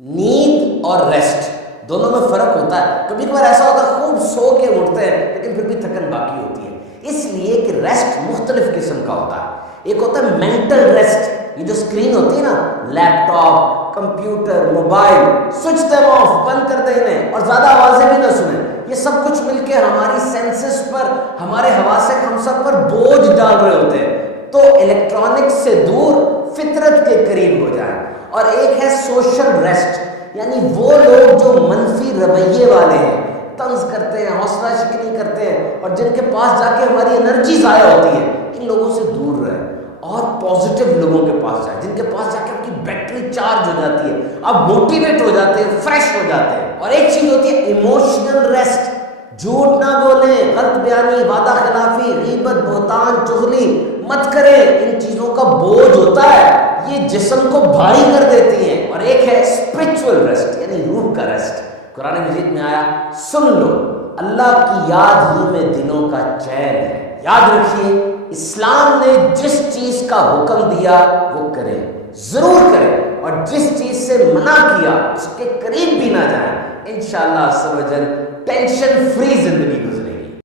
نیند اور ریسٹ دونوں میں فرق ہوتا ہے. کبھی کبھار ایسا ہوتا ہے خوب سو کے اٹھتے ہیں لیکن پھر بھی تھکن باقی ہوتی ہے، اس لیے کہ ریسٹ مختلف قسم کا ہوتا ہے. ایک ہوتا ہے مینٹل ریسٹ، یہ جو اسکرین ہوتی ہے نا، laptop, computer, mobile, switch them off, بند کر دیں انہیں اور زیادہ آوازیں بھی نہ سنیں. یہ سب کچھ مل کے ہماری سینسز پر، ہمارے حواس ہمسا پر بوجھ ڈال رہے ہوتے ہیں. تو الیکٹرانکس سے دور فطرت کے قریب ہو جائیں. اور ایک ہے سوشل ریسٹ، یعنی وہ لوگ جو منفی رویے والے ہیں، طنز کرتے ہیں، حوصلہ شکنی کرتے ہیں اور جن کے پاس جا کے ہماری انرجی ضائع ہوتی ہے، ان لوگوں سے دور رہیں اور پازیٹیو لوگوں کے پاس جائیں جن کے پاس جا کے آپ کی بیٹری چارج ہو جاتی ہے، آپ موٹیویٹ ہو جاتے ہیں، فریش ہو جاتے ہیں. اور ایک چیز ہوتی ہے ایموشنل ریسٹ، جھوٹ نہ بولیں، غلط بیانی، وعدہ خلافی، غیبت، بہتان، چغلی مت کریں. ان چیزوں کا بوجھ ہوتا ہے، یہ جسم کو بھاری کر دیتی ہیں. اور ایک ہے اسپرچول ریسٹ، یعنی روح کا ریسٹ. قرآن مجید میں آیا سن لو اللہ کی یاد ہی میں دلوں کا چین ہے. یاد رکھیے اسلام نے جس چیز کا حکم دیا وہ کریں، ضرور کریں، اور جس چیز سے منع کیا اس کے قریب بھی نہ جائیں. انشاءاللہ عز و جل ٹینشن فری زندگی گزاریں.